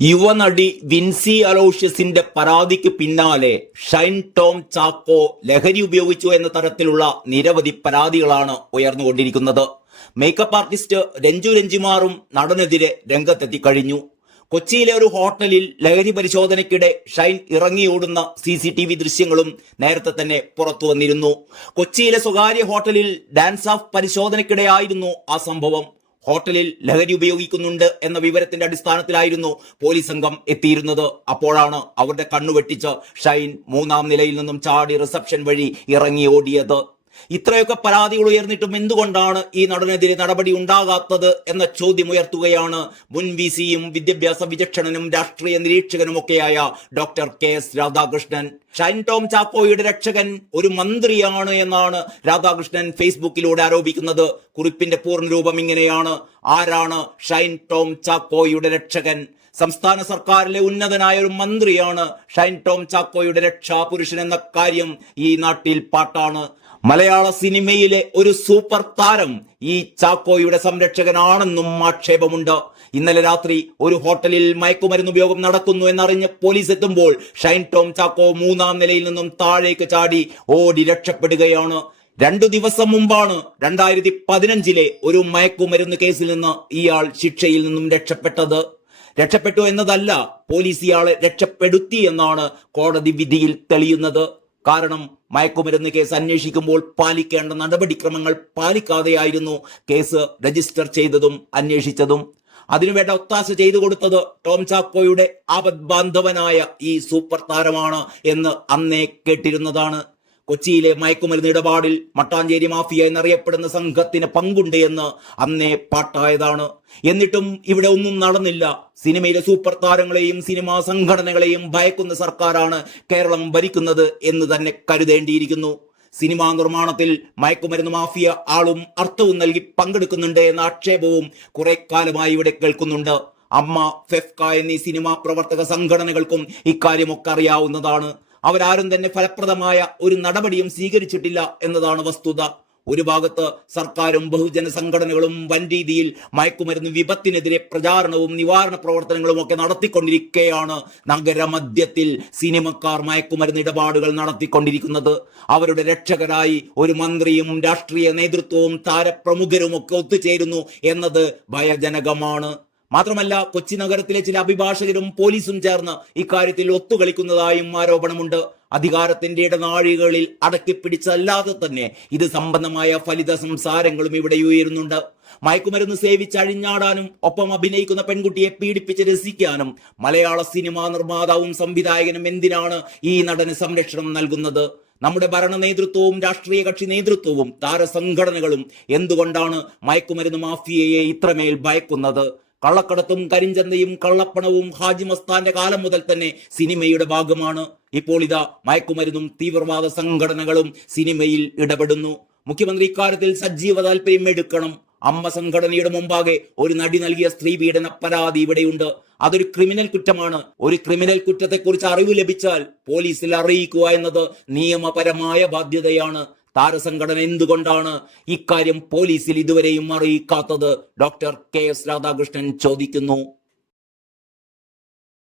യുവനടി വിൻസി അലോഷ്യസിന്റെ പരാതിക്ക് പിന്നാലെ ഷൈൻ ടോം ചാക്കോ ലഹരി ഉപയോഗിച്ചു എന്ന തരത്തിലുള്ള നിരവധി പരാതികളാണ് ഉയർന്നുകൊണ്ടിരിക്കുന്നത്. മേക്കപ്പ് ആർട്ടിസ്റ്റ് രഞ്ജു രഞ്ജിമാറും നടനെതിരെ രംഗത്തെത്തി കഴിഞ്ഞു. കൊച്ചിയിലെ ഒരു ഹോട്ടലിൽ ലഹരി പരിശോധനയ്ക്കിടെ ഷൈൻ ഇറങ്ങിയോടുന്ന സി സി ടി വി ദൃശ്യങ്ങളും നേരത്തെ തന്നെ പുറത്തു വന്നിരുന്നു. കൊച്ചിയിലെ സ്വകാര്യ ഹോട്ടലിൽ ഡാൻസ് ഓഫ് പരിശോധനയ്ക്കിടെയായിരുന്നു ആ സംഭവം. ഹോട്ടലിൽ ലഹരി ഉപയോഗിക്കുന്നുണ്ട് എന്ന വിവരത്തിന്റെ അടിസ്ഥാനത്തിലായിരുന്നു പോലീസ് സംഘം എത്തിയിരുന്നത്. അപ്പോഴാണ് അവരുടെ കണ്ണു വെട്ടിച്ച് ഷൈൻ മൂന്നാം നിലയിൽ നിന്നും ചാടി റിസപ്ഷൻ വഴി ഇറങ്ങി ഓടിയത്. ഇത്രയൊക്കെ പരാതികൾ ഉയർന്നിട്ടും എന്തുകൊണ്ടാണ് ഈ നടനെതിരെ നടപടി ഉണ്ടാകാത്തത് എന്ന ചോദ്യം ഉയർത്തുകയാണ് മുൻ വി സിയും വിദ്യാഭ്യാസ വിചക്ഷണനും രാഷ്ട്രീയ നിരീക്ഷകനുമൊക്കെയായ doctor K S Radhakrishnan. Shine Tom ചാക്കോയുടെ രക്ഷകൻ ഒരു മന്ത്രിയാണ് എന്നാണ് രാധാകൃഷ്ണൻ ഫേസ്ബുക്കിലൂടെ ആരോപിക്കുന്നത്. കുറിപ്പിന്റെ പൂർണരൂപം ഇങ്ങനെയാണ്. ആരാണ് ഷൈൻ ടോം ചാക്കോയുടെ രക്ഷകൻ? സംസ്ഥാന സർക്കാരിലെ ഉന്നതനായ ഒരു മന്ത്രിയാണ് ഷൈൻ ടോം ചാക്കോയുടെ രക്ഷാപുരുഷൻ എന്ന കാര്യം ഈ നാട്ടിൽ പാട്ടാണ്. മലയാള സിനിമയിലെ ഒരു സൂപ്പർ താരം ഈ ചാക്കോയുടെ സംരക്ഷകനാണെന്നും ആക്ഷേപമുണ്ട്. ഇന്നലെ രാത്രി ഒരു ഹോട്ടലിൽ മയക്കുമരുന്ന് ഉപയോഗം നടക്കുന്നു എന്നറിഞ്ഞ് പോലീസ് എത്തുമ്പോൾ ഷൈൻ ടോം ചാക്കോ മൂന്നാം നിലയിൽ നിന്നും താഴേക്ക് ചാടി ഓടി രക്ഷപ്പെടുകയാണ്. രണ്ടു ദിവസം മുമ്പാണ് രണ്ടായിരത്തി പതിനഞ്ചിലെ ഒരു മയക്കുമരുന്ന് കേസിൽ നിന്ന് ഇയാൾ ശിക്ഷയിൽ നിന്നും രക്ഷപ്പെട്ടത്. രക്ഷപ്പെട്ടു എന്നതല്ല പോലീസ് ഇയാളെ രക്ഷപ്പെടുത്തി എന്നാണ് കോടതി വിധിയിൽ തെളിയുന്നത്. കാരണം മയക്കുമരുന്ന് കേസ് അന്വേഷിക്കുമ്പോൾ പാലിക്കേണ്ട നടപടിക്രമങ്ങൾ പാലിക്കാതെയായിരുന്നു കേസ് രജിസ്റ്റർ ചെയ്തതും അന്വേഷിച്ചതും. അതിനുവേണ്ട ഒത്താശ ചെയ്തു കൊടുത്തത് ടോം ചാക്കോയുടെ ആപദ്ബാന്ധവനായ ഈ സൂപ്പർ താരമാണ് എന്ന് അന്നേ കേട്ടിരുന്നതാണ്. കൊച്ചിയിലെ മയക്കുമരുന്ന് ഇടപാടിൽ മട്ടാഞ്ചേരി മാഫിയ എന്നറിയപ്പെടുന്ന സംഘത്തിന് പങ്കുണ്ട് എന്ന് അന്നേ പാട്ടായതാണ്. എന്നിട്ടും ഇവിടെ ഒന്നും നടന്നില്ല. സിനിമയിലെ സൂപ്പർ താരങ്ങളെയും സിനിമാ സംഘടനകളെയും ഭയക്കുന്ന സർക്കാരാണ് കേരളം ഭരിക്കുന്നത് എന്ന് തന്നെ കരുതേണ്ടിയിരിക്കുന്നു. സിനിമാ നിർമ്മാണത്തിൽ മയക്കുമരുന്ന് മാഫിയ ആളും അർത്ഥവും നൽകി പങ്കെടുക്കുന്നുണ്ട് എന്ന ആക്ഷേപവും കുറെ കാലമായി ഇവിടെ കേൾക്കുന്നുണ്ട്. അമ്മ ഫെഫ്ക എന്നീ സിനിമാ പ്രവർത്തക സംഘടനകൾക്കും ഇക്കാര്യമൊക്കെ അറിയാവുന്നതാണ്. അവരാരും തന്നെ ഫലപ്രദമായ ഒരു നടപടിയും സ്വീകരിച്ചിട്ടില്ല എന്നതാണ് വസ്തുത. ഒരു ഭാഗത്ത് സർക്കാരും ബഹുജന സംഘടനകളും വൻ രീതിയിൽ മയക്കുമരുന്ന് വിപത്തിനെതിരെ പ്രചാരണവും നിവാരണ പ്രവർത്തനങ്ങളും ഒക്കെ നടത്തിക്കൊണ്ടിരിക്കുകയാണ് നഗരമധ്യത്തിൽ സിനിമക്കാർ മയക്കുമരുന്ന് ഇടപാടുകൾ നടത്തിക്കൊണ്ടിരിക്കുന്നത്. അവരുടെ രക്ഷകരായി ഒരു മന്ത്രിയും രാഷ്ട്രീയ നേതൃത്വവും താരപ്രമുഖരും ഒക്കെ ഒത്തുചേരുന്നു എന്നത് ഭയജനകമാണ്. മാത്രമല്ല കൊച്ചി നഗരത്തിലെ ചില അഭിഭാഷകരും പോലീസും ചേർന്ന് ഇക്കാര്യത്തിൽ ഒത്തുകളിക്കുന്നതായും ആരോപണമുണ്ട്. അധികാരത്തിന്റെ ഇടനാഴികളിൽ അടക്കിപ്പിടിച്ചല്ലാതെ തന്നെ ഇത് സംബന്ധമായ ഫലിത സംസാരങ്ങളും ഇവിടെ ഉയരുന്നുണ്ട്. മയക്കുമരുന്ന് സേവിച്ച് അഴിഞ്ഞാടാനും ഒപ്പം അഭിനയിക്കുന്ന പെൺകുട്ടിയെ പീഡിപ്പിച്ച് രസിക്കാനും മലയാള സിനിമാ നിർമ്മാതാവും സംവിധായകനും എന്തിനാണ് ഈ നടന് സംരക്ഷണം നൽകുന്നത്? നമ്മുടെ ഭരണ നേതൃത്വവും രാഷ്ട്രീയ കക്ഷി നേതൃത്വവും താരസംഘടനകളും എന്തുകൊണ്ടാണ് മയക്കുമരുന്ന് മാഫിയയെ ഇത്രമേൽ ഭയക്കുന്നത്? കള്ളക്കടത്തും കരിഞ്ചന്തയും കള്ളപ്പണവും ഹാജി മസ്താന്റെ കാലം മുതൽ തന്നെ സിനിമയുടെ ഭാഗമാണ്. ഇപ്പോൾ ഇതാ മയക്കുമരുന്നും തീവ്രവാദ സംഘടനകളും സിനിമയിൽ ഇടപെടുന്നു. മുഖ്യമന്ത്രി ഇക്കാര്യത്തിൽ സജീവ താല്പര്യം എടുക്കണം. അമ്മ സംഘടനയുടെ മുമ്പാകെ ഒരു നടി നൽകിയ സ്ത്രീ പീഡന പരാതി ഇവിടെയുണ്ട്. അതൊരു ക്രിമിനൽ കുറ്റമാണ്. ഒരു ക്രിമിനൽ കുറ്റത്തെക്കുറിച്ച് അറിവ് ലഭിച്ചാൽ പോലീസിൽ അറിയിക്കുക എന്നത് നിയമപരമായ ബാധ്യതയാണ്. താരസംഘടന എന്തുകൊണ്ടാണ് ഇക്കാര്യം പോലീസിൽ ഇതുവരെയും അറിയിക്കാത്തത്? ഡോക്ടർ കെ എസ് രാധാകൃഷ്ണൻ ചോദിക്കുന്നു.